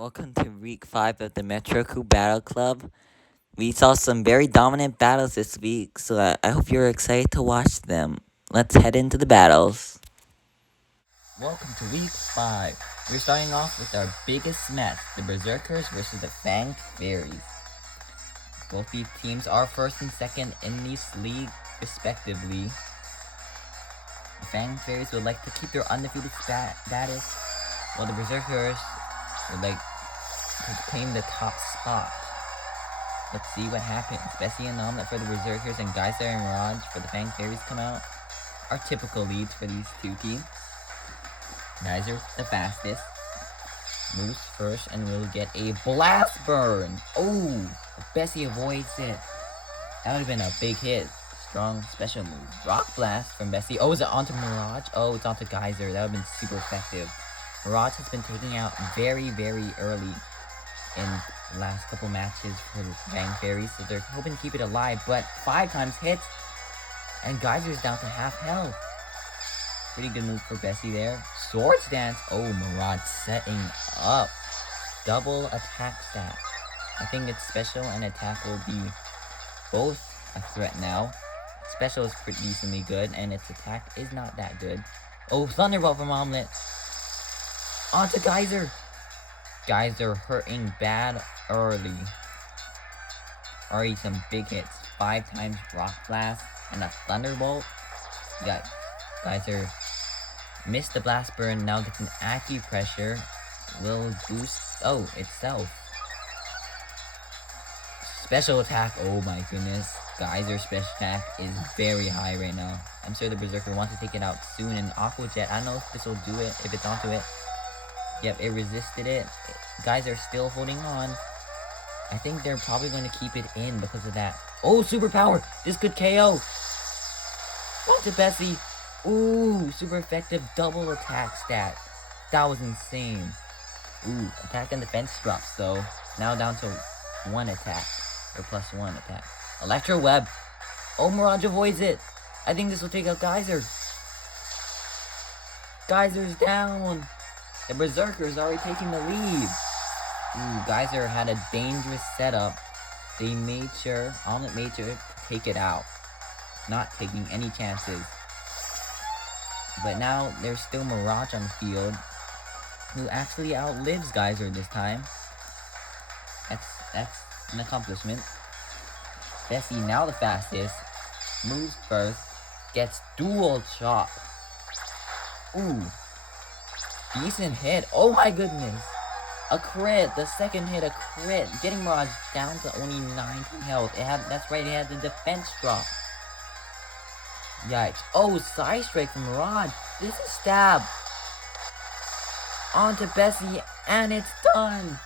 Welcome to week 5 of the Metrocrew Battle Club. We saw some very dominant battles this week, so I hope you're excited to watch them. Let's head into the battles. Welcome to week 5. We're starting off with our biggest match, the Berserkers versus the Fanged Fairies. Both these teams are first and second in this league, respectively. The Fanged Fairies would like to keep their undefeated status, while the Berserkers would like to claim the top spot. Let's see what happens. Bessie and Omelette for the Berserkers and Geyser and Raj for the Fang Fairies come out. Our typical leads for these two teams. Geyser, the fastest, moves first and will get a Blast Burn. Oh, Bessie avoids it. That would have been a big hit. Strong special move. Rock Blast from Bessie. Oh, is it onto Mirage? Oh, it's onto Geyser. That would have been super effective. Mirage has been taken out very, very early in the last couple matches for the Fang Fairies, so they're hoping to keep it alive, but 5 times hits, and Geyser's down to half health. Pretty good move for Bessie there. Swords Dance. Oh, Mirage setting up. Double attack stat. I think its special and attack will be both a threat now. Special is pretty decently good, and its attack is not that good. Oh, Thunderbolt from Omelette. Onto Geyser. Geyser hurting bad early. Already some big hits. 5 times Rock Blast and a Thunderbolt. Got Geyser missed the Blast Burn, now gets an Acupressure. Little boost. Oh, itself. Special attack. Oh my goodness. Geyser's special attack is very high right now. I'm sure the Berserker wants to take it out soon. And Aqua Jet, I don't know if this will do it, if it's onto it. Yep, it resisted it. Guys are still holding on. I think they're probably going to keep it in because of that. Oh, superpower! This could KO! Onto Bessie. Ooh, super effective double attack stat. That was insane. Ooh, attack and defense drops though. Now down to 1 attack. Or +1 attack. Electro Web. Oh, Mirage avoids it. I think this will take out Geyser. Geyser's down. The Berserkers already taking the lead. Ooh, Geyser had a dangerous setup. They made sure, Omelette made sure to take it out. Not taking any chances. But now there's still Mirage on the field, who actually outlives Geyser this time. That's an accomplishment. Bessie, now the fastest, moves first, gets dual chop. Ooh. Decent hit. Oh my goodness. A crit. The second hit, a crit. Getting Mirage down to only 19 health. That's right, it had the defense drop. Yikes. Oh, side strike from Mirage. This is stab. Onto Bessie, and it's done.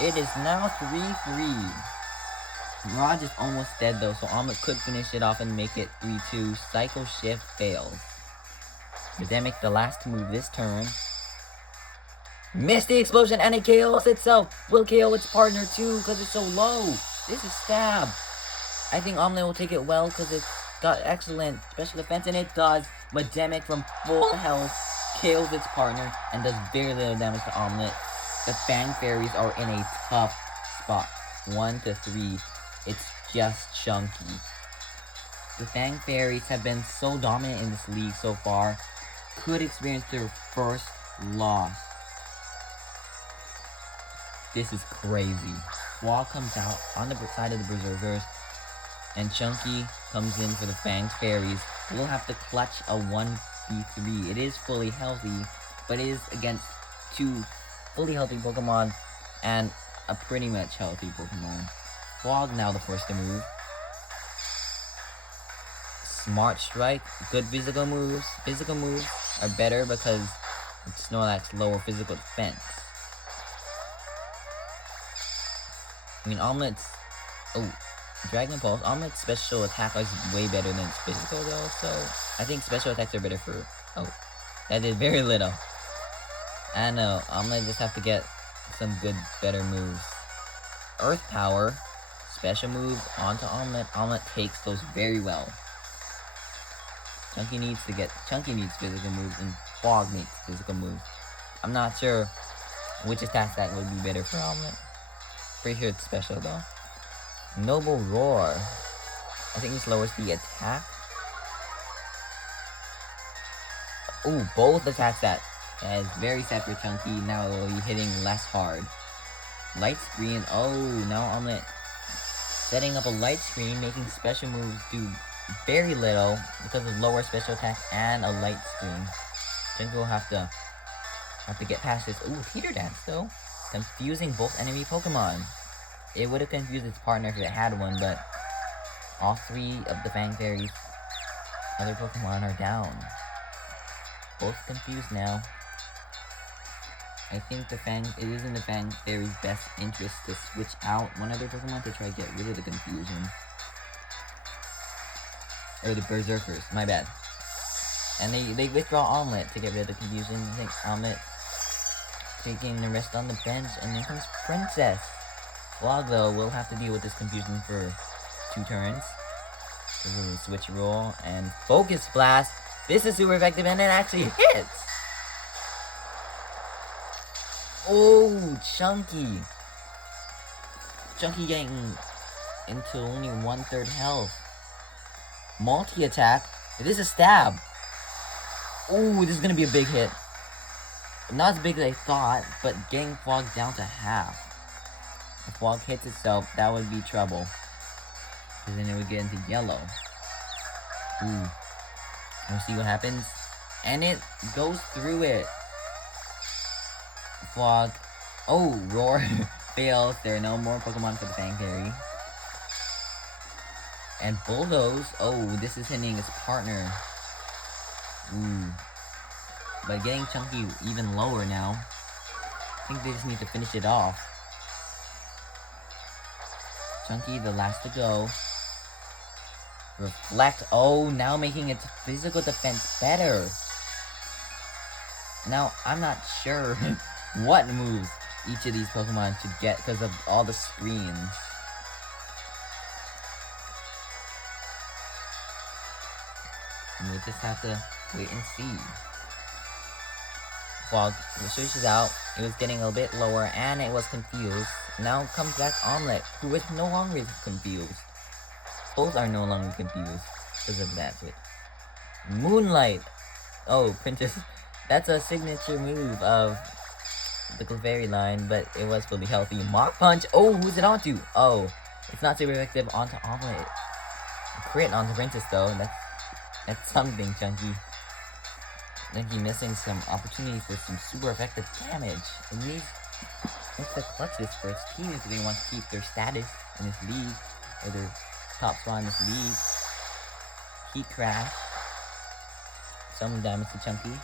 It is now 3-3. Mirage is almost dead though, so Omelette could finish it off and make it 3-2. Psycho Shift fails. Redemic, the last to move this turn. Missed the explosion and it KOs itself. Will KO its partner too because it's so low. This is stab. I think Omelette will take it well because it's got excellent special defense, and it does. Redemic from full health kills its partner and does very little damage to Omelette. The Fang Fairies are in a tough spot. 1-3. It's just chunky. The Fang Fairies have been so dominant in this league so far. Could experience their first loss. This is crazy. Wall comes out on the side of the Berserkers, and Chunky comes in for the Fanged Fairies. We'll have to clutch a 1v3. It is fully healthy, but it is against 2 fully healthy Pokemon and a pretty much healthy Pokemon. Fog now the first to move. Smart Strike, good physical moves. Physical moves are better because Snorlax's lower physical defense. I mean, Omelette's... Oh, Dragon Pulse. Omelette's special attack is way better than its physical though, so I think special attacks are better for... Oh, that did very little. I know, Omelette just have to get some good, better moves. Earth Power, special move onto Omelette. Omelette takes those very well. Chunky needs physical moves, and Fog needs physical moves. I'm not sure Which attack that would be better for Omelette? Pretty sure it's special though. Noble Roar. I think this lowers the attack. Ooh, both attacks that. That is very sad for Chunky. Now it will be hitting less hard. Light screen. Oh, now Omelette setting up a light screen, making special moves do very little because of lower special attack and a light screen. Chunky will have to get past this. Ooh, Heater Dance though. Confusing both enemy Pokemon. It would have confused its partner if it had one, but all three of the Fanged Fairies' other Pokemon are down. Both confused now. I think it is in the Fanged Fairies' best interest to switch out one of their Pokemon to try to get rid of the confusion. Or the Berserkers, my bad. And they withdraw Omelette to get rid of the confusion. I think Omelette taking the rest on the bench, and then comes Princess. Flog though will have to deal with this confusion for 2 turns. This is a switch roll and Focus Blast. This is super effective and it actually hits. Oh, Chunky. Chunky getting into only 1/3 health. Multi-attack. It is a stab. Oh, this is gonna be a big hit. Not as big as I thought, but getting Fog down to half. If Fog hits itself, that would be trouble. Because then it would get into yellow. Ooh. We'll see what happens. And it goes through it. Fog. Oh, Roar fails. There are no more Pokemon for the Fanged Fairy. And Bulldoze. Oh, this is hitting its partner. Ooh. But getting Chunky even lower now. I think they just need to finish it off. Chunky, the last to go. Reflect. Oh, now making its physical defense better. Now, I'm not sure what moves each of these Pokemon should get because of all the screens. And we'll just have to wait and see. Fog switches out. It was getting a bit lower and it was confused. Now comes back Omelette, who is no longer confused. Both are no longer confused because of that switch. Moonlight. Oh, Princess. That's a signature move of the Clefairy line, but it was fully healthy. Mach Punch. Oh, who's it onto? Oh, it's not super effective onto Omelette. Crit onto Princess though. That's something, Chunky. Chunky missing some opportunity for some super effective damage. It needs to clutch this for its team if they want to keep their status in this league, or their top spot in this league. Heat Crash. Some damage to Chunky.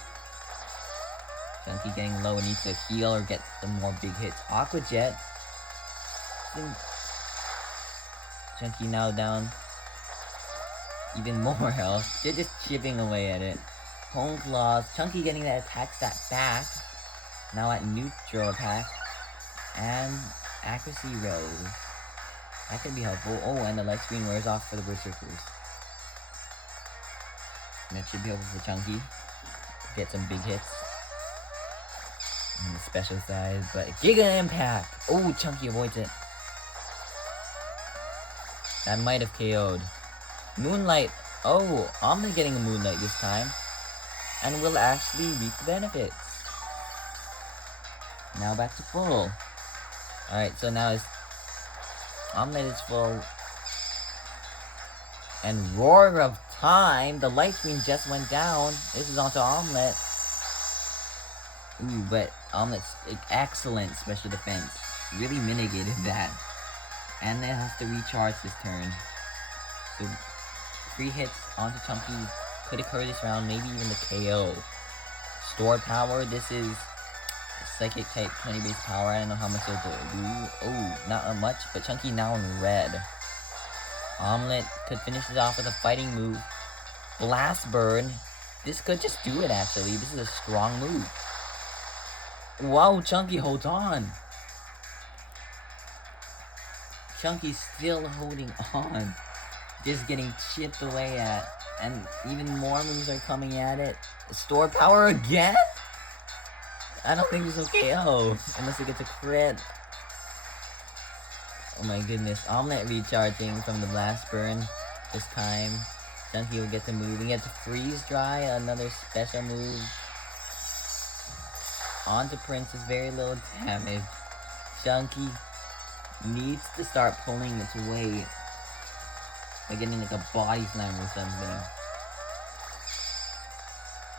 Chunky getting low and needs to heal or get some more big hits. Aqua Jet. Chunky now down even more health. They're just chipping away at it. Hone Claws. Chunky getting that attack stat back. Now at neutral attack. And accuracy rose. That could be helpful. Oh, and the light screen wears off for the Berserkers. And that should be helpful for Chunky. Get some big hits. On the special side, but Giga Impact! Oh, Chunky avoids it. That might have KO'd. Moonlight. Oh, Omelette getting a Moonlight this time. And will actually reap the benefits. Now back to full. Alright, so now it's Omelette is full. And Roar of Time. The light screen just went down. This is onto Omelette. Ooh, but Omelette's excellent special defense really mitigated that. And they have to recharge this turn. So 3 hits onto Chunky could occur this round, maybe even the KO. Stored power, this is Psychic type 20 base power. I don't know how much it'll do. Oh, not much, but Chunky now in red. Omelette could finish it off with a fighting move. Blast Burn. This could just do it actually. This is a strong move. Wow, Chunky holds on. Chunky's still holding on. Just getting chipped away at. And even more moves are coming at it. Store power again? I don't think this will KO. Unless it gets a crit. Oh my goodness. Omelette recharging from the blast burn. This time. Chunky will get to move. He gets freeze dry. Another special move. Onto Princess. Very little damage. Chunky needs to start pulling its weight. Like getting like a body slam or something.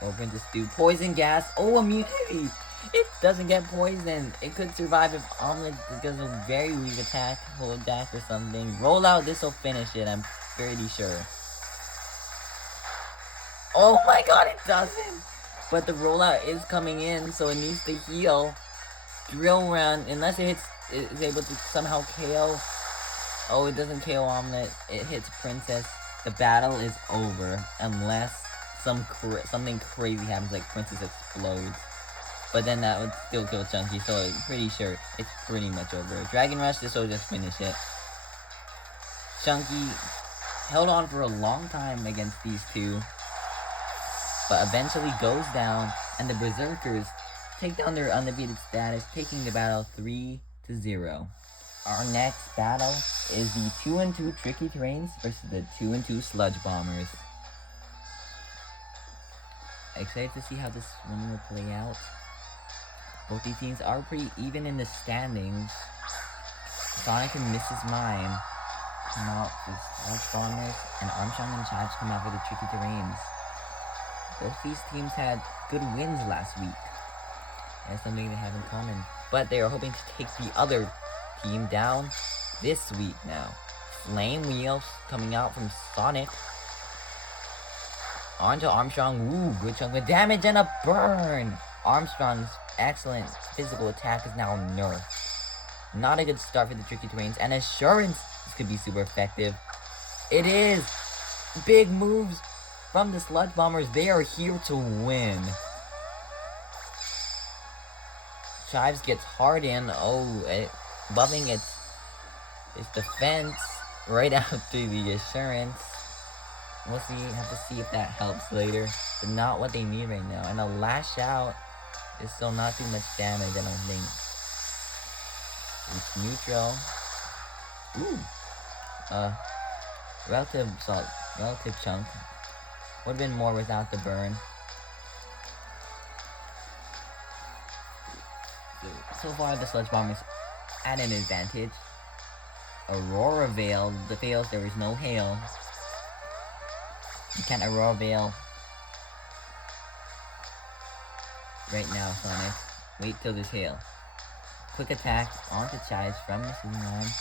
Oh, Princess do poison gas. Oh, immunity! It doesn't get poisoned. It could survive if Omelette does a very weak attack, hold back or something. Roll out, this will finish it, I'm pretty sure. Oh my god, it doesn't! But the rollout is coming in, so it needs to heal. Drill round, unless it hits, it's able to somehow KO. Oh, it doesn't KO Omelette. It hits Princess. The battle is over, unless something crazy happens, like Princess explodes. But then that would still kill Chunky, so I'm pretty sure it's pretty much over. Dragon Rush, this will just finish it. Chunky held on for a long time against these two, but eventually goes down, and the Berserkers take down their undefeated status, taking the battle 3-0. Our next battle is the 2-2 Tricky Terrains versus the 2-2 Sludge Bombers. Excited to see how this one will play out. Both these teams are pretty even in the standings. Sonic and Mrs. Mime come out for Sludge Bombers, and Armstrong and Chives come out for the Tricky Terrains. Both these teams had good wins last week. That's something they have in common. But they are hoping to take the other team down this week now. Flame Wheels coming out from Sonic. Onto Armstrong. Ooh, good chunk of damage and a burn! Armstrong's excellent physical attack is now nerfed. Not a good start for the Tricky Terrains. And Assurance, this could be super effective. It is! Big moves from the Sludge Bombers. They are here to win. Chives gets hard in. Oh, buffing its defense right after the Assurance. We'll see. Have to see if that helps later. But not what they need right now. And a Lash Out is still not too much damage, I don't think. It's neutral. Ooh. Relative chunk. Would have been more without the burn. So far, the Sludge Bombers at an advantage. Aurora Veil. The fails, there is no hail. You can't Aurora Veil right now, Sonic. Wait till there's hail. Quick attack onto Chives from Mrs. Mime.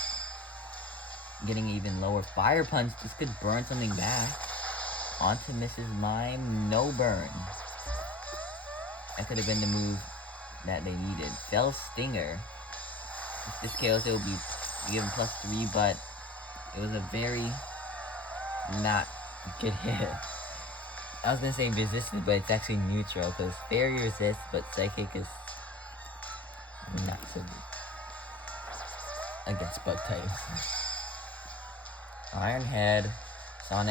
Getting even lower. Fire Punch. This could burn something back. Onto Mrs. Mime. No burn. That could have been the move that they needed. Fell Stinger. If this KOs, it will be given +3, but it was a very not good hit. I was gonna say resisted, but it's actually neutral, because Fairy resists, but Psychic is not so good against bug types. Iron Head. From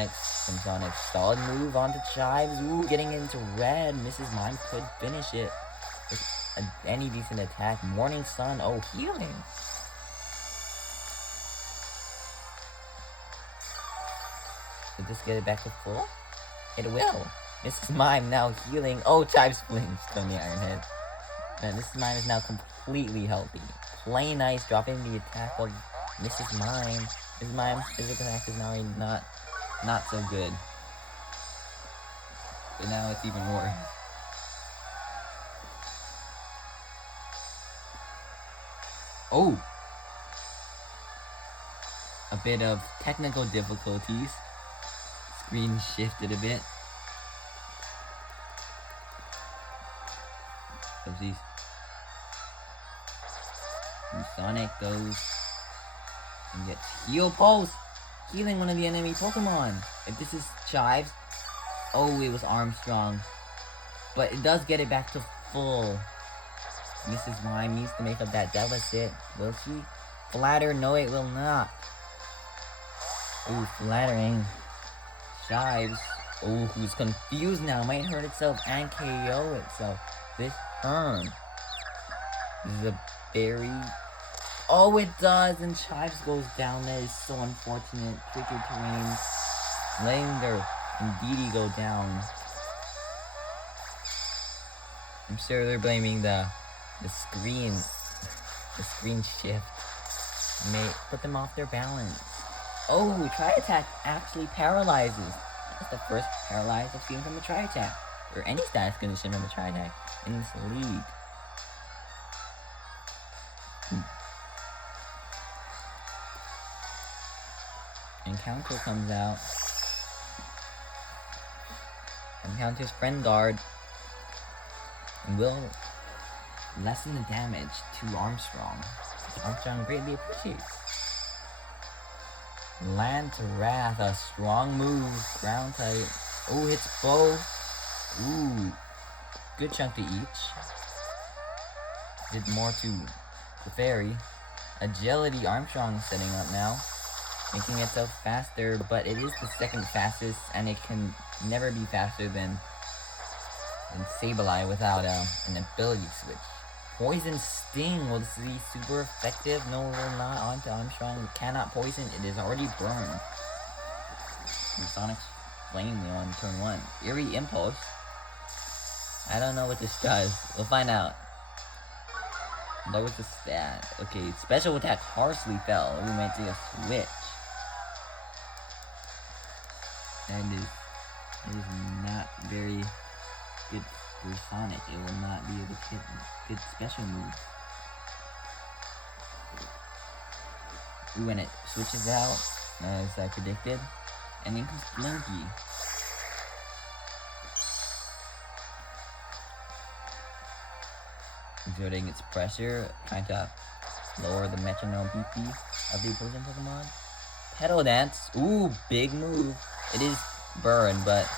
Sonic's solid move onto Chives. Ooh, getting into red. Mrs. Mime could finish it with any decent attack. Morning Sun. Oh, healing. Did this get it back to full? It will. Mrs. Mime now healing. Oh, Chives flinched from the Iron Head. And Mrs. Mime is now completely healthy. Plain Ice dropping the attack of Mrs. Mime. Mrs. Mime's physical attack is now not so good. But now it's even worse. Oh! A bit of technical difficulties. Screen shifted a bit. Oopsies. And Sonic goes and gets Heal Pulse, healing one of the enemy Pokemon. If this is Chives, oh, it was Armstrong, but it does get it back to full. Mrs. Mime needs to make up that deficit. Will she? Flatter? No, it will not. Ooh, flattering. Chives. Oh, who's confused now? Might hurt itself and KO itself this turn. This is a very... Oh, it does! And Chives goes down. That is so unfortunate. Tricky Terrains letting their Indeedee go down. I'm sure they're blaming the screen. The screen shift may put them off their balance. Oh, Tri-Attack actually paralyzes. That's the first paralyzed I've seen from a Tri-Attack. Or any status condition from a Tri-Attack in this league. Encounter comes out. Encounters Friend Guard. And will lessen the damage to Armstrong. Armstrong greatly appreciates. Land to Wrath, a strong move. Ground type. Oh, hits both. Ooh. Good chunk to each. Did more to the Fairy. Agility, Armstrong setting up now. Making itself faster, but it is the second fastest, and it can never be faster than Sableye without an ability switch. Poison Sting, will this be super effective? No, it will not. Onto Armstrong, cannot poison, it is already burned. Sonic Flame on turn 1. Eerie Impulse. I don't know what this does. We'll find out. Lowers the stat. Okay, special attack harshly fell. We might see a switch. That is not very good for Sonic. It will not be able to hit good special moves. Ooh, when it switches out, as I predicted, and then comes Blinky. Exerting its pressure, trying to lower the metronome BP of the opposing Pokemon. Petal Dance, ooh, big move. It is burn, but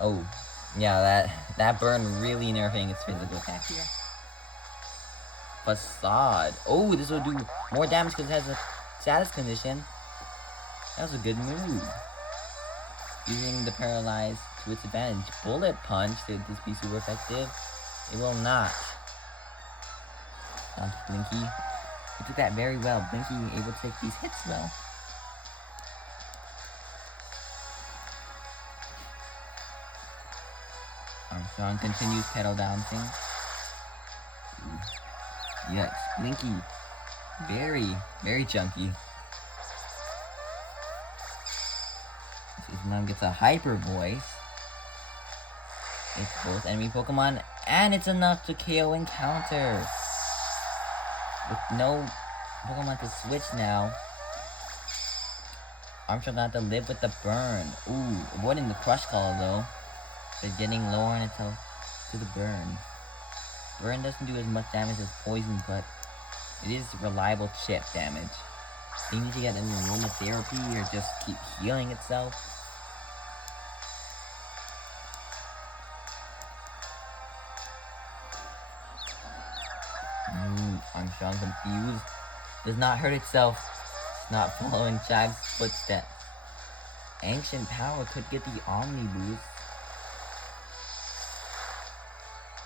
oh, yeah, that burn really nerfing its physical attack here. Facade. Oh, this will do more damage because it has a status condition. That was a good move. Using the paralyze to its advantage. Bullet Punch, should this be super effective? It will not. Down to Blinky. He took that very well. Blinky able to take these hits well. Armstrong continues pedal bouncing. Yikes. Blinky. Very chunky. This mom gets a hyper voice. It's both enemy Pokemon, and it's enough to KO Encounter. With no Pokemon to switch now, Armstrong got to live with the burn. Ooh, avoiding the Crush Call though. But getting lower until to the burn. Burn doesn't do as much damage as poison, but it is reliable chip damage. They need to get an aromatherapy or just keep healing itself. Armstrong confused. Does not hurt itself. It's not following Chive's footsteps. Ancient Power could get the Omni boost.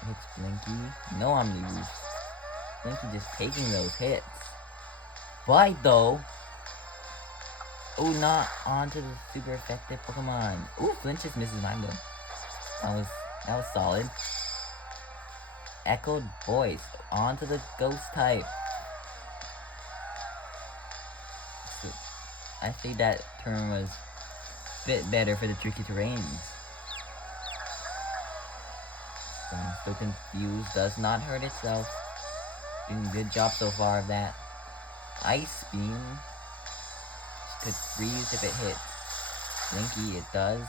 Hits Blinky. No Omni boost. Blinky just taking those hits. Bite though. Oh, not onto the super effective Pokemon. Ooh, flinches Mrs. Mime though. That was solid. Echoed Voice onto the Ghost type. So, I think that turn was a bit better for the Tricky Terrains. So I'm still confused. Does not hurt itself. Doing a good job so far of that. Ice Beam. Could freeze if it hits Blinky. It does.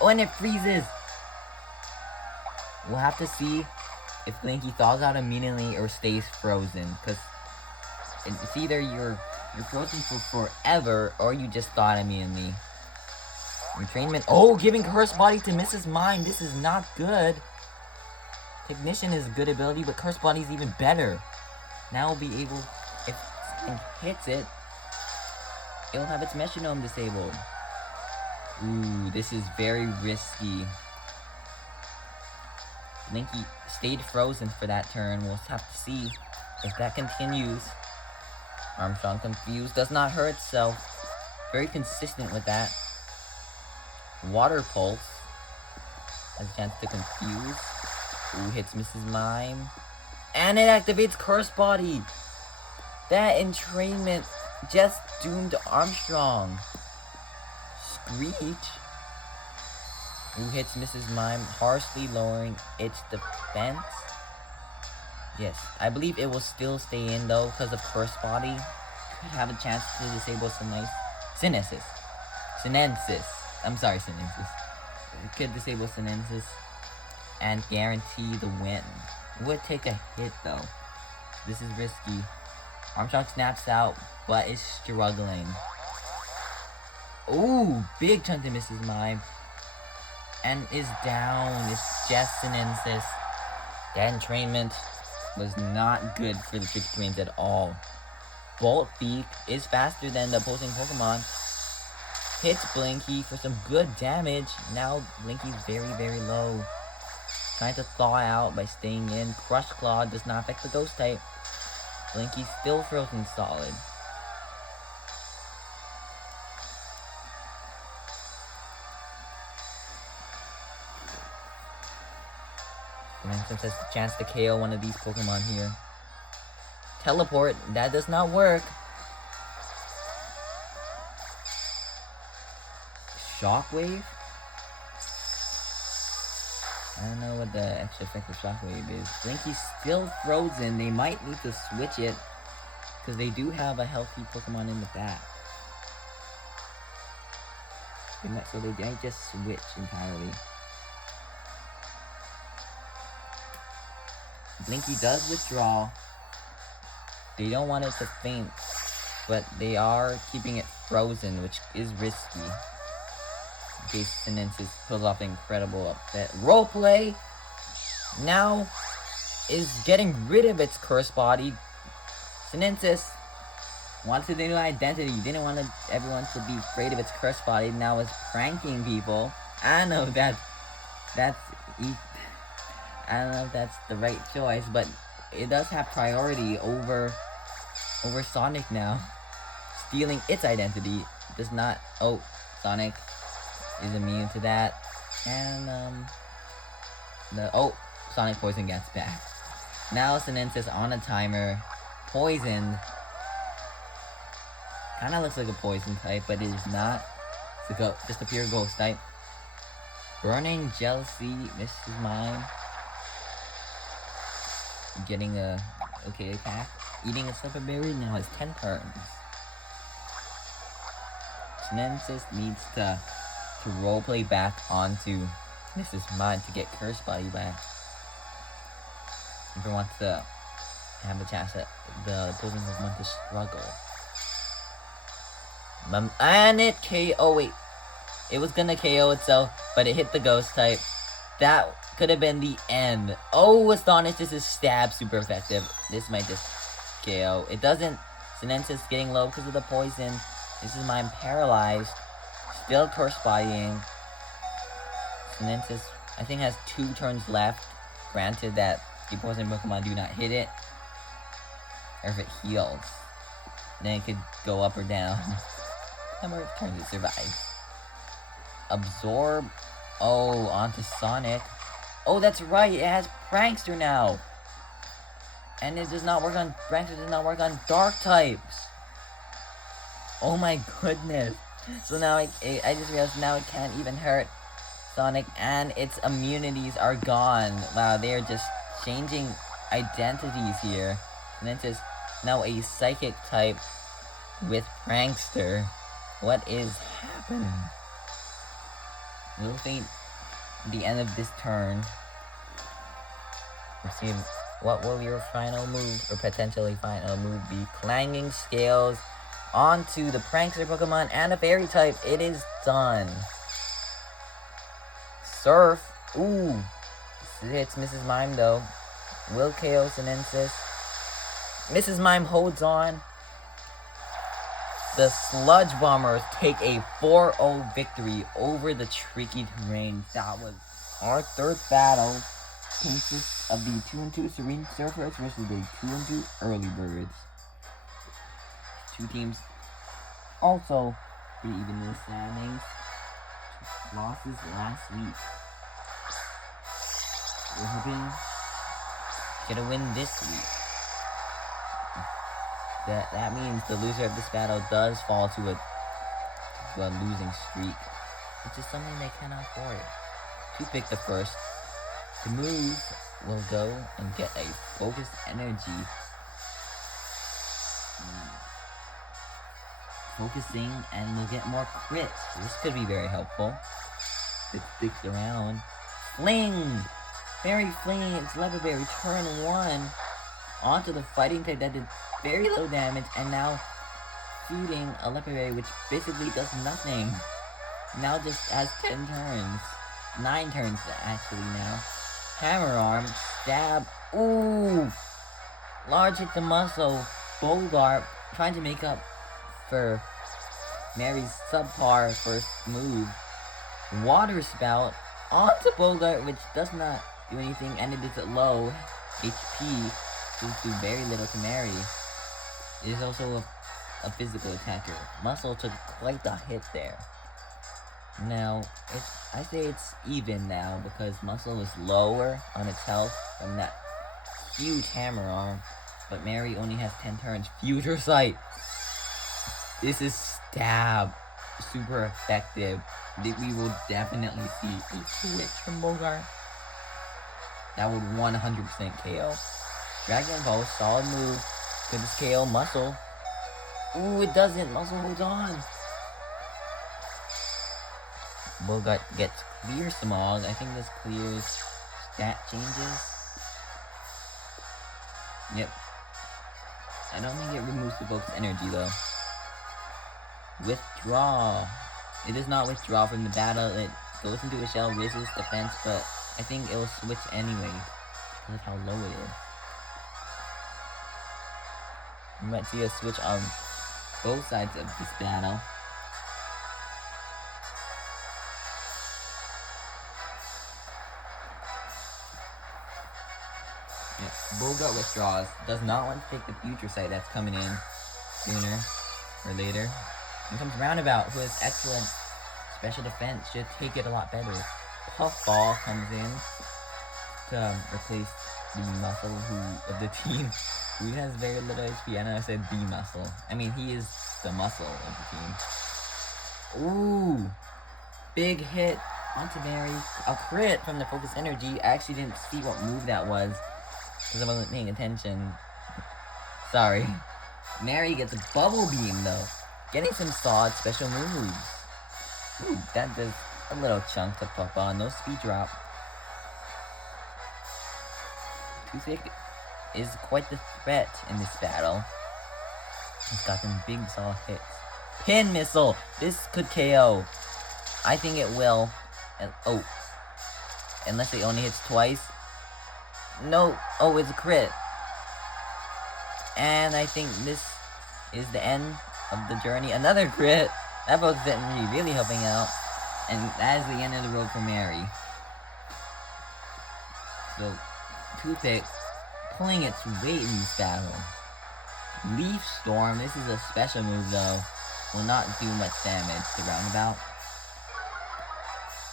Oh, and it freezes! We'll have to see if Blinky thaws out immediately or stays frozen, because it's either you're frozen for forever or you just thawed immediately. Entrainment. Oh, giving Curse Body to Mrs. Mime. This is not good. Technician is a good ability, but Curse Body is even better. Now we'll be able, if something hits it, it'll have its metronome disabled. Ooh, this is very risky. Blinky stayed frozen for that turn. We'll have to see if that continues. Armstrong confused, does not hurt itself. Very consistent with that. Water Pulse has a chance to confuse. Ooh, hits Mrs. Mime. And it activates Curse Body. That entrainment just doomed Armstrong. Screech. Who hits Mrs. Mime, harshly lowering its defense. Yes, I believe it will still stay in though because of Curse Body. Could have a chance to disable Sinensis. I'm sorry, Sinensis. It could disable Sinensis and guarantee the win. It would take a hit though. This is risky. Armstrong snaps out, but is struggling. Ooh, big chunk to Mrs. Mime. And is down. It's just Sinensis. That entrainment was not good for the Tricky Twins at all. Bolt Beak is faster than the opposing Pokemon. Hits Blinky for some good damage. Now Blinky's very, very low. Trying to thaw out by staying in. Crush Claw does not affect the Ghost type. Blinky's still frozen solid. Since has the chance to KO one of these Pokemon here. Teleport, that does not work. Shockwave? I don't know what the extra effect of Shockwave is. Blinky's still frozen. They might need to switch it because they do have a healthy Pokemon in the back. So they might just switch entirely. Blinky does withdraw. They don't want it to faint, but they are keeping it frozen, which is risky. In case Sinensis pulls off incredible upset. Roleplay now is getting rid of its Curse Body. Sinensis wanted a new identity. Didn't want everyone to be afraid of its Curse Body. Now it's pranking people. I know that's I don't know if that's the right choice, but it does have priority over Sonic now. Stealing its identity does not. Oh, Sonic is immune to that, and Sonic Poison gets back. Now Sinensis on a timer, poisoned. Kind of looks like a poison type, but it is not. It's just a pure ghost type. Burning Jealousy, Mrs. Mime. Getting a okay attack. Eating a Slipper Berry now has 10 turns. Sinensis needs to roleplay back onto Mrs. Mime to get Curse Body back. If it wants to have a chance at the opposing Pokemon to struggle. And it KO. Wait. It was gonna KO itself, but it hit the Ghost type. That could have been the end. Oh, Astonish, this is stab super effective. This might just KO. It doesn't. Sinensis getting low because of the poison. This is Mime paralyzed. Still Curse Bodying. Sinensis, I think, has 2 turns left. Granted that the poison Pokemon do not hit it. Or if it heals. Then it could go up or down. How many turns it survives? Absorb. Oh, onto Sonic. Oh, that's right. It has Prankster now. And it does not work on... Prankster does not work on Dark types. Oh my goodness. So now I just realized now it can't even hurt Sonic. And its immunities are gone. Wow, they are just changing identities here. And it's just now a Psychic type with Prankster. What is happening? We'll think the end of this turn. Let's see, what will your final move, or potentially final move, be? Clanging Scales onto the Prankster Pokemon and a Fairy type. It is done. Surf. Ooh. This hits Mrs. Mime though. Will KO Sinensis. Mrs. Mime holds on. The Sludge Bombers take a 4-0 victory over the Tricky Terrain. That was our 3rd battle. consists of the 2-2 Serene Berserkers versus the 2-2 Early Birds. Two teams also pretty even in the standings. Losses last week. We're hoping to get a win this week. That means the loser of this battle does fall to a losing streak, which is something they cannot afford. To pick the first, the move will go and get a focused energy. Focusing, and we'll get more crits. This could be very helpful. It sticks around. Fling! Fairy Fling, it's Leatherberry, turn 1. Onto the fighting type that did very low damage, and now shooting a Leatherberry, which basically does nothing. Now just has 10 turns. 9 turns actually now. Hammer Arm, stab, ooh! Large hit the muscle. Bogart trying to make up for Mary's subpar first move. Water Spout onto Bogart, which does not do anything, and it is at low HP, so it do very little to Mary. It is also a physical attacker. Muscle took quite the hit there. Now, I say it's even now because Muscle is lower on its health from that huge hammer arm, but Mary only has 10 turns. Future Sight! This is stab. Super effective. We will definitely see a switch from Bogart. That would 100% KO. Dragon Ball, solid move. Could this KO Muscle? Ooh, it doesn't. Muscle holds on. Bogart gets Clear Smog. I think this clears stat changes. Yep. I don't think it removes the focus energy though. Withdraw. It does not withdraw from the battle. It goes into a shell, resists defense, but I think it will switch anyway because of how low it is. You might see a switch on both sides of this battle. Bogart withdraws, does not want to take the Future Sight that's coming in sooner or later. And comes Roundabout, who has excellent special defense, should take it a lot better. Puffball comes in to replace the Muscle of the team, who has very little HP. I know I said the Muscle. I mean, he is the muscle of the team. Ooh! Big hit onto Mary. A crit from the Focus Energy. I actually didn't see what move that was because I wasn't paying attention. Sorry. Mary gets a Bubble Beam though. Getting some solid special moves. Ooh, that does a little chunk to pop on. No speed drop. Toothache is quite the threat in this battle. He's got some big solid hits. Pin Missile! This could KO. I think it will. And, oh. Unless it only hits twice. No. Oh, it's a crit. And I think this is the end of the journey. Another crit. That Focus Energy really helping out. And that is the end of the road for Mary. So, Toothpick pulling its weight in this battle. Leaf Storm. This is a special move though. Will not do much damage to Roundabout.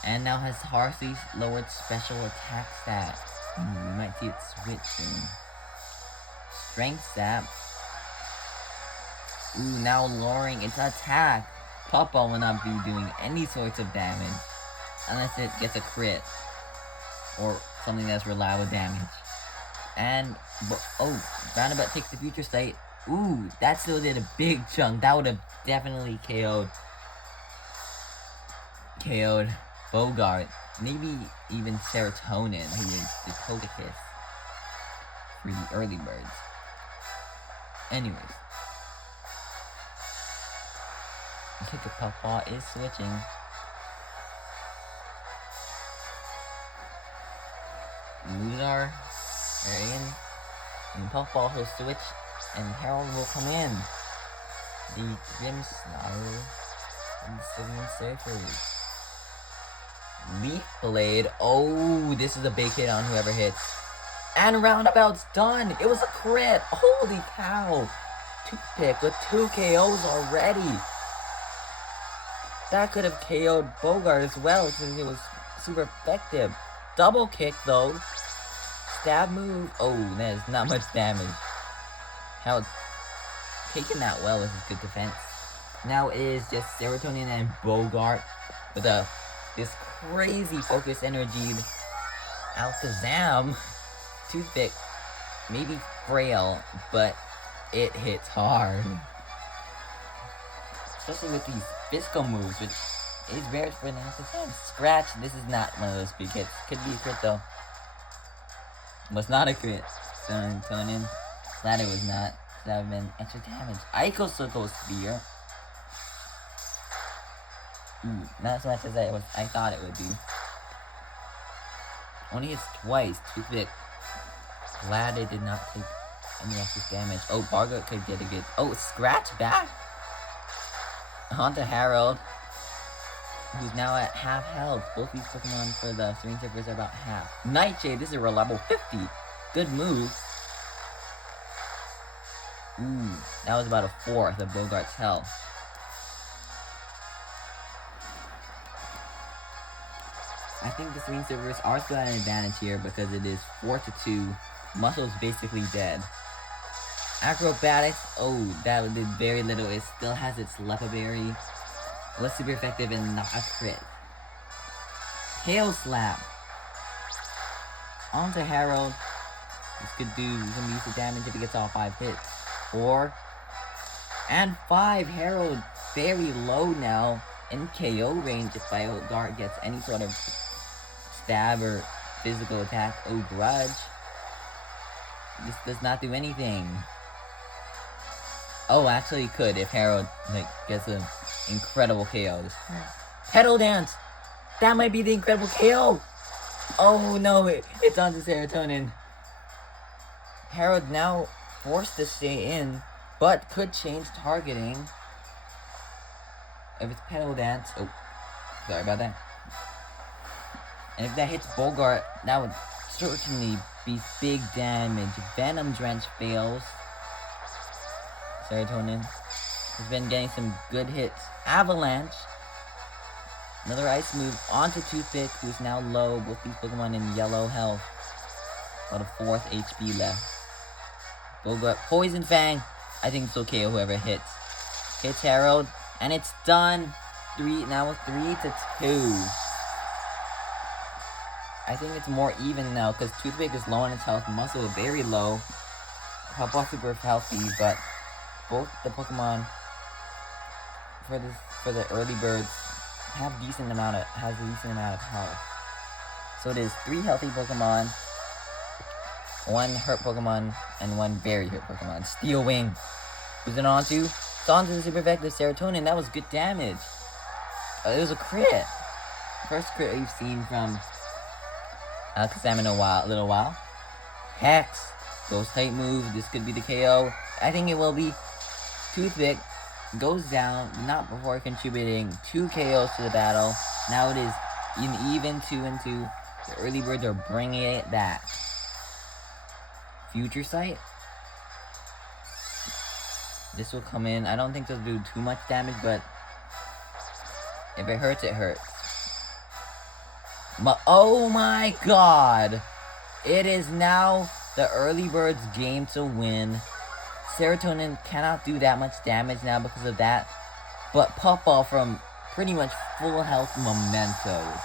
And now has harshly lowered special attack stat. We might see it switch soon. Strength stat. Ooh, now lowering its attack. Puffball will not be doing any sorts of damage unless it gets a crit or something that's reliable damage. And oh, Roundabout takes the Future Sight. Ooh, that still did a big chunk. That would have definitely KO'd Bogart. Maybe even Serotonin, who is the Togekiss for the early birds. Anyways. Kick a Puffball is switching. Moves are in. And Puffball will switch. And Herald will come in. The Grim Snarl and the Serene Surfers. Leaf Blade. Oh, this is a big hit on whoever hits. And Roundabout's done. It was a crit. Holy cow. Toothpick with 2 KOs already. That could have KO'd Bogart as well since it was super effective. Double kick though. Stab move. Oh, that is not much damage. How taking that well with his good defense. Now it is just Serotonin and Bogart with this crazy focus energy. Alakazam. Toothpick. Maybe frail, but it hits hard. Especially with these physical moves, which is rare for an Alakazam. Scratch. This is not one of those big hits. Could be a crit though. Was not a crit. Serotonin. Glad it was not. That would have been extra damage. Ico Circle Spear. Ooh, not as much as I thought it would be. Only hits twice. Toothpick. Glad it did not take any extra damage. Oh, Bargo could get a good. Oh, Scratch back. On to Harold, who's now at half health. Both these Pokemon for the Serene Surfers are about half. Nightshade. This is a level 50. Good move. Ooh, that was about a fourth of Bogart's health. I think the Serene Surfers are still at an advantage here because it is 4-2. Muscle's basically dead. Acrobatics, oh, that did very little. It still has its Lepa Berry. It was super effective and not a crit. Tail Slap. On to Harold. This could do some use of damage if he gets all 5 hits. 4 and 5. Harold very low now in KO range if Bogart gets any sort of stab or physical attack. Oh, Grudge. This does not do anything. Oh, actually it could if Harold gets an incredible KO. Petal Dance! That might be the incredible KO! Oh no, it's onto Serotonin. Harold now forced to stay in, but could change targeting. If it's Petal Dance, oh, sorry about that. And if that hits Bogart, that would certainly be big damage. Venom Drench fails. Serotonin has been getting some good hits. Avalanche. Another ice move onto Toothpick, who's now low. Both these Pokemon in yellow health. About a 4th HP left. Bogart. Poison Fang. I think it's okay whoever hits. Hits Harold. And it's done. Now 3-2. I think it's more even now because Toothpick is low on its health. Muscle is very low. Pawpaw super healthy, but both the Pokemon for the early birds has a decent amount of health. So it is 3 healthy Pokemon, 1 hurt Pokemon, and 1 very hurt Pokemon. Steel Wing. Who's it on to? It's on to the super effective Serotonin. That was good damage. It was a crit. First crit we've seen from Alakazam in a little while. Hex. Ghost type move. This could be the KO. I think it will be. Toothpick goes down, not before contributing 2 KOs to the battle. Now it is an even 2-2. The early birds are bringing it back. Future Sight. This will come in. I don't think this will do too much damage, but if it hurts, it hurts. Oh my god! It is now the early birds' game to win. Serotonin cannot do that much damage now because of that, but Puffball from pretty much full health mementos.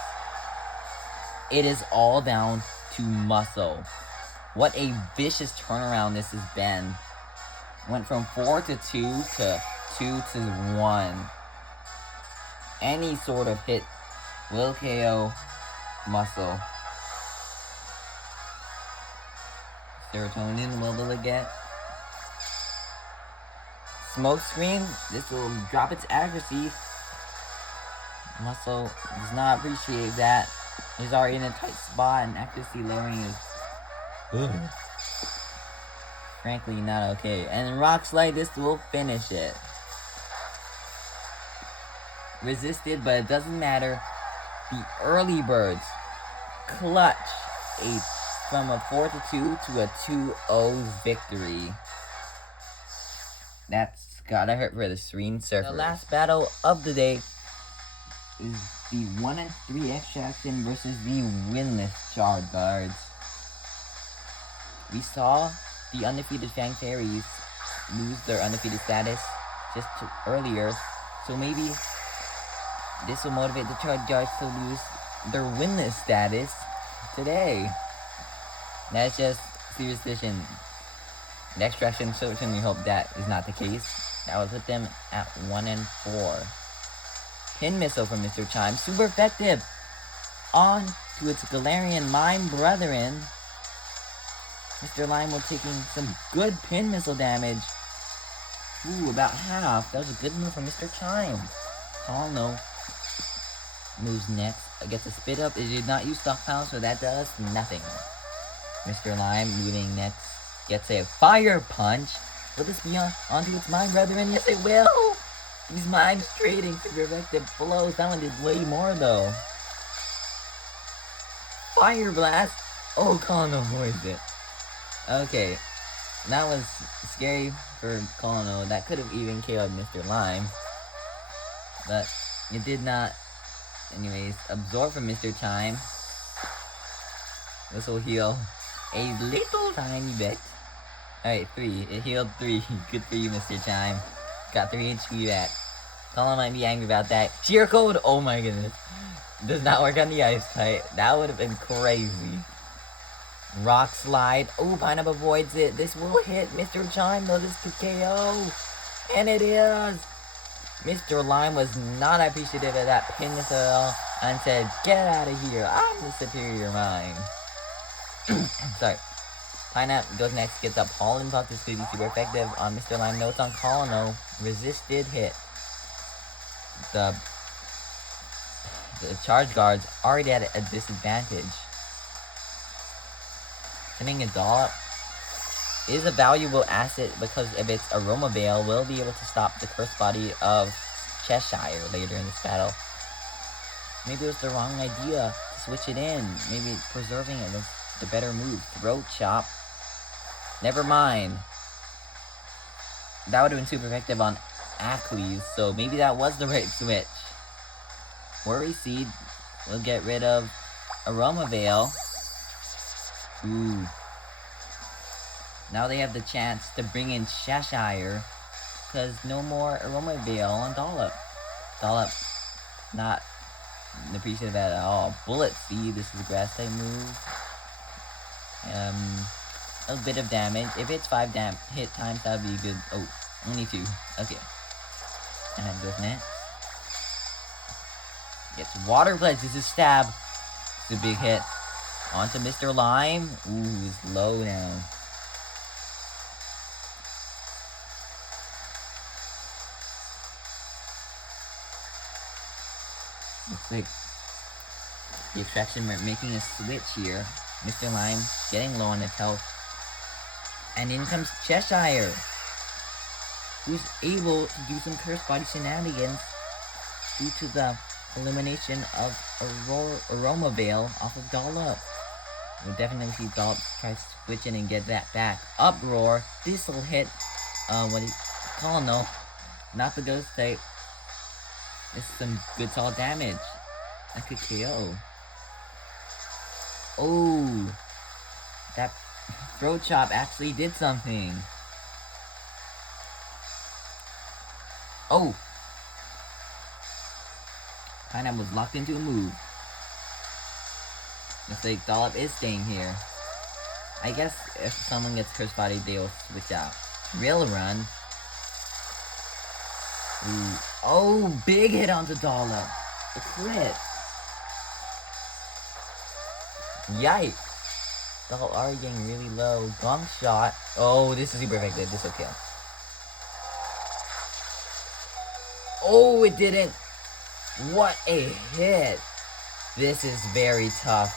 It is all down to Muscle. What a vicious turnaround this has been. Went from 4-2 to 2-1. Any sort of hit will KO Muscle. Serotonin, will it get? Smoke Screen, this will drop its accuracy. Muscle does not appreciate that. He's already in a tight spot and accuracy lowering is frankly not okay. And Rock Slide, this will finish it. Resisted, but it doesn't matter. The early birds clutch from a 4-2 to a 2-0 victory. That's gotta hurt for the Serene Surfers. The last battle of the day is the 1-3 extraction versus the winless Charred guards. We saw the undefeated Fairies lose their undefeated status just earlier, so maybe this will motivate the Charred guards to lose their winless status today. That's just superstition. The extraction certainly hope that is not the case. That would put them at 1-4. Pin missile from Mr. Chime, super effective. On to its Galarian Mime brethren. Mr. Lime will taking some good pin missile damage. Ooh, about half. That was a good move from Mr. Chime. Colno moves next. Gets a spit up. It did not use stockpile, so that does nothing. Mr. Lime moving next. Gets a fire punch. Will this be onto its Mime brethren? Yes, it will. These mimes trading super effective blows. That one did way more though. Fire blast. Oh, Colno avoids it. Okay, that was scary for Colno. That could have even killed Mr. Lime, but it did not. Anyways, absorb from Mr. Chime. This will heal a little tiny bit. Alright, 3. It healed 3. Good for you, Mr. Chime. Got 3 HP back. Colin might be angry about that. Sheer code! Oh my goodness. Does not work on the ice type. That would have been crazy. Rock slide. Oh, Pineapple avoids it. This will hit Mr. Chime though. This could KO. And it is. Mr. Lime was not appreciative of that pin missile at all and said, "Get out of here. I'm the superior mime." Sorry. Pineapple goes next, gets up Pollen Puff. This could be super effective on Mr. Lime. Notes on Colino. Resisted hit. The charge guards already at a disadvantage. Sending a dollop is a valuable asset because of its Aroma Veil will be able to stop the cursed body of Cheshire later in this battle. Maybe it was the wrong idea to switch it in. Maybe preserving it was the better move. Throat Chop. Never mind. That would have been super effective on Ackley's, so maybe that was the right switch. Worry Seed will get rid of Aroma Veil. Ooh. Now they have the chance to bring in Cheshire, because no more Aroma Veil on Dollop. Dollop, not appreciative at all. Bullet Seed, this is a grass type move. A bit of damage. If it's 5 hit times, that would be good. Oh, only 2. Okay. And then goes next. Gets Water Pledge. This is Stab. It's a big hit. Onto Mr. Lime. Ooh, it's low now. Looks like the attraction making a switch here. Mr. Lime getting low on its health. And in comes Cheshire, who's able to do some cursed body shenanigans due to the elimination of Aroma Veil off of Dollop. We'll definitely see Dollop try switching and get that back. Uproar. This will hit, what do you call it? No, not the ghost type. This is some good solid damage. That could KO. Oh, that Throat Chop actually did something. Oh, Pineapple was locked into a move. Looks like Dollop is staying here. I guess if someone gets cursed body, they'll switch out. Rail Run. Ooh. Oh, big hit onto Dollop. A crit. Yikes. Dollop already getting really low. Gong Shot. Oh, this is super effective. This will kill. Oh, it didn't. What a hit. This is very tough.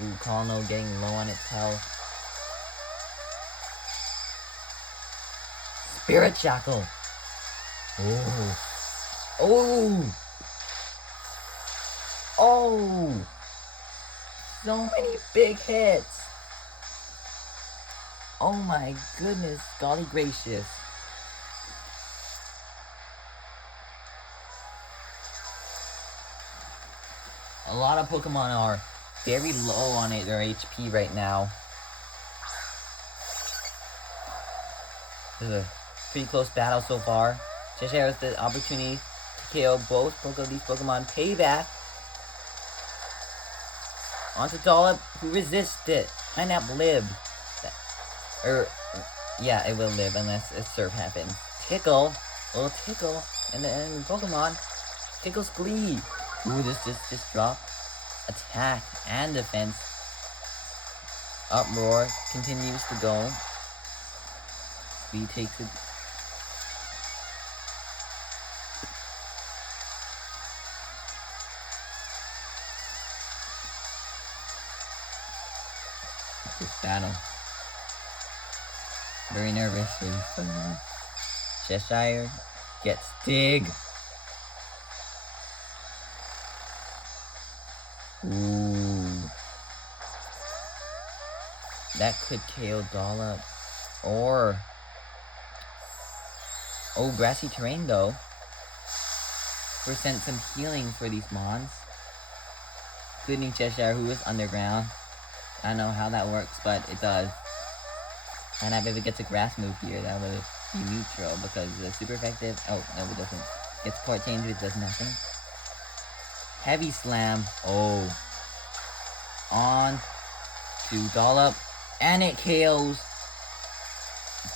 Ooh, Colno getting low on its health. Spirit Shackle. Oh. Oh. Oh! So many big hits! Oh my goodness, golly gracious. A lot of Pokemon are very low on their HP right now. This is a pretty close battle so far. Cheshire has the opportunity to KO both of these Pokemon. Payback onto Dollop, who resisted. Pineapple lived. Yeah, it will live unless a surf happens. Tickle, little Tickle, and the enemy Pokemon. Tickle's Glee. Ooh, this just dropped. Attack and defense. Uproar continues to go. B takes it. This battle. Very nervous for these Pokemon. Cheshire gets Dig. Ooh. That could KO Dollop. Or... oh, grassy terrain though. Present some healing for these mons. Including Cheshire, who is underground. I don't know how that works, but it does. And if it gets a grass move here, that would be neutral because it's super effective. Oh, no, it doesn't. Gets port change, it does nothing. Heavy Slam. Oh. On to Dollop. And it KOs.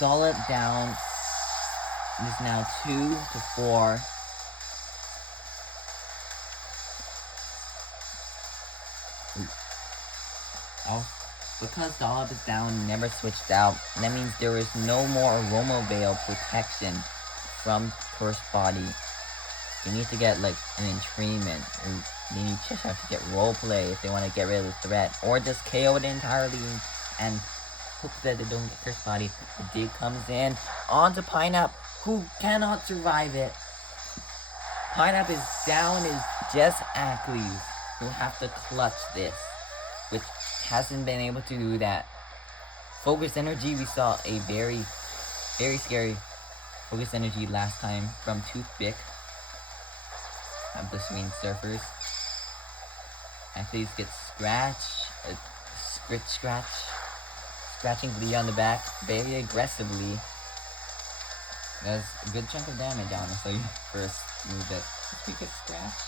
Dollop down. It is now 2-4. Oh. Because Dollop is down, never switched out, that means there is no more Aroma Veil protection from Cursed Body. You need to get, like, an entrainment. They need Cheshire to get roleplay if they want to get rid of the threat. Or just KO it entirely and hope that they don't get Cursed Body. The Dig comes in onto Pineapple, who cannot survive it. Pineapple is down, is just Ackley's who have to clutch this, which hasn't been able to do that. Focus Energy, we saw a very, very scary Focus Energy last time from Toothpick. Blistering Surfers. Athletes get scratching Glee on the back very aggressively. Does a good chunk of damage, honestly, for a move that you could scratch.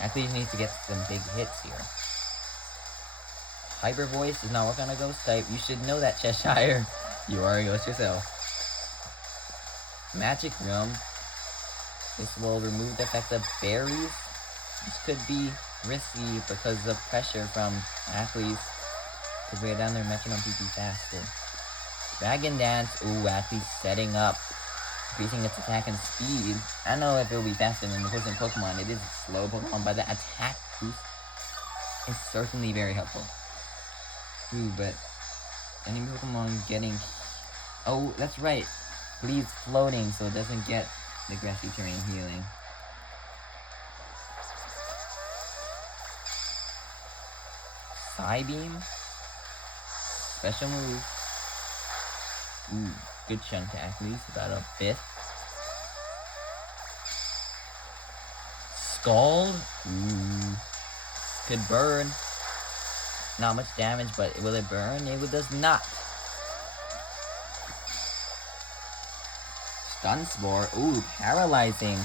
Athletes need to get some big hits here. Hyper Voice does not work on a ghost type. You should know that, Cheshire. You are a ghost yourself. Magic Room. This will remove the effect of Fairies. This could be risky because of pressure from athletes to bring down their Metronome PP faster. Dragon Dance. Ooh, athletes setting up, increasing its attack and speed. I don't know if it will be faster than the opposing Pokemon. It is a slow Pokemon, but the attack boost is certainly very helpful. Ooh, but any Pokemon getting... oh, that's right. Glee's floating, so it doesn't get the grassy terrain healing. Psybeam. Special move. Ooh, good chunk to Ackley's, about a fifth. Scald. Ooh. Could burn. Not much damage, but will it burn? It does not. Stun Spore. Ooh, paralyzing.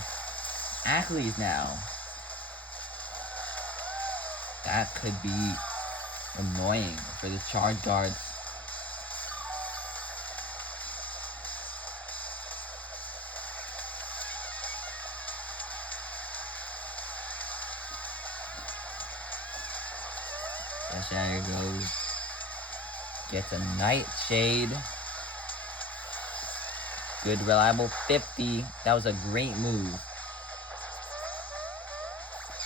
Ackley's now. That could be annoying for the Charred guards. Cheshire goes. Gets a Nightshade. Good, reliable 50. That was a great move.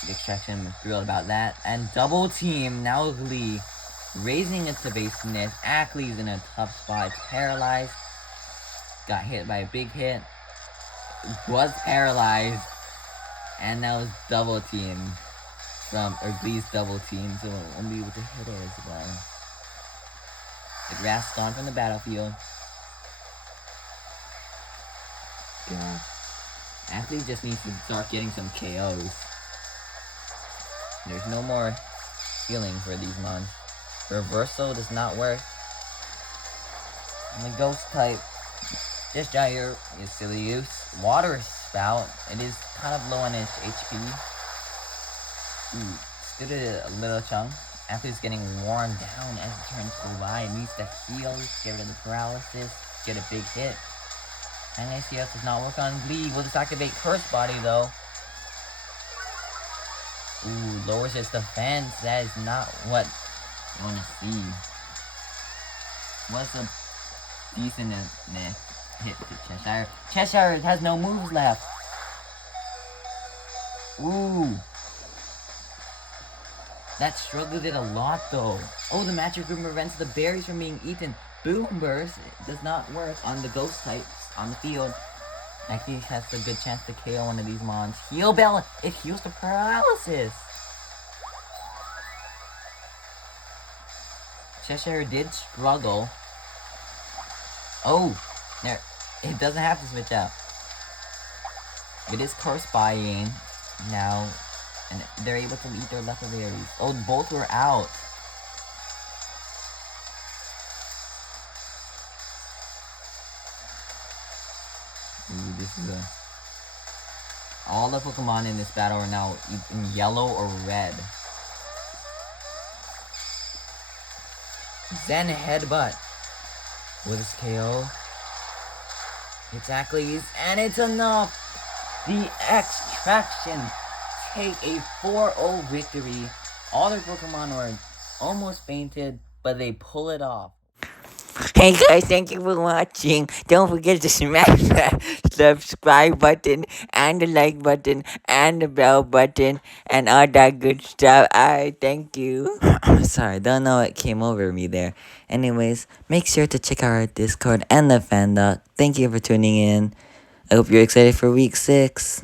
The Extraction was thrilled about that. And double team. Now Glee raising its evasiveness. Ackley's in a tough spot. It's paralyzed. Got hit by a big hit. Was paralyzed. And now it's double team from, or Glee's double team, so it won't be able to hit it as well. The grass gone from the battlefield. Yeah. Athlete just needs to start getting some KOs. There's no more healing for these mons. Reversal does not work. And the ghost type, this gyre is silly use. Water spout, it is kind of low on its HP. Ooh, stood it a little chunk. Athlete's getting worn down as the turns go by. It needs to heal, get rid of the paralysis, get a big hit. And ACS does not work on Bleed. Will this activate Curse Body though? Ooh, lowers its defense. That is not what I want to see. What's a decent hit to Cheshire? Cheshire has no moves left. Ooh. That struggled it a lot though. Oh, the Metrocrew prevents the berries from being eaten. Boom Burst does not work on the ghost types on the field. Actually has a good chance to KO one of these mons. Heal Bell, it heals the paralysis. Cheshire did struggle. Oh, there, it doesn't have to switch out. It is curse buying now, and they're able to eat their leftover berries. Oh, both were out. Ooh, this is a... All the Pokemon in this battle are now in yellow or red. Zen Headbutt. With his KO. Exactly, and it's enough! The Extraction take a 4-0 victory. All their Pokemon were almost fainted, but they pull it off. Hey guys, thank you for watching. Don't forget to smash that subscribe button and the like button and the bell button and all that good stuff. Alright, thank you. Sorry, don't know what came over me there. Anyways, make sure to check out our Discord and the fan doc. Thank you for tuning in. I hope you're excited for week 6.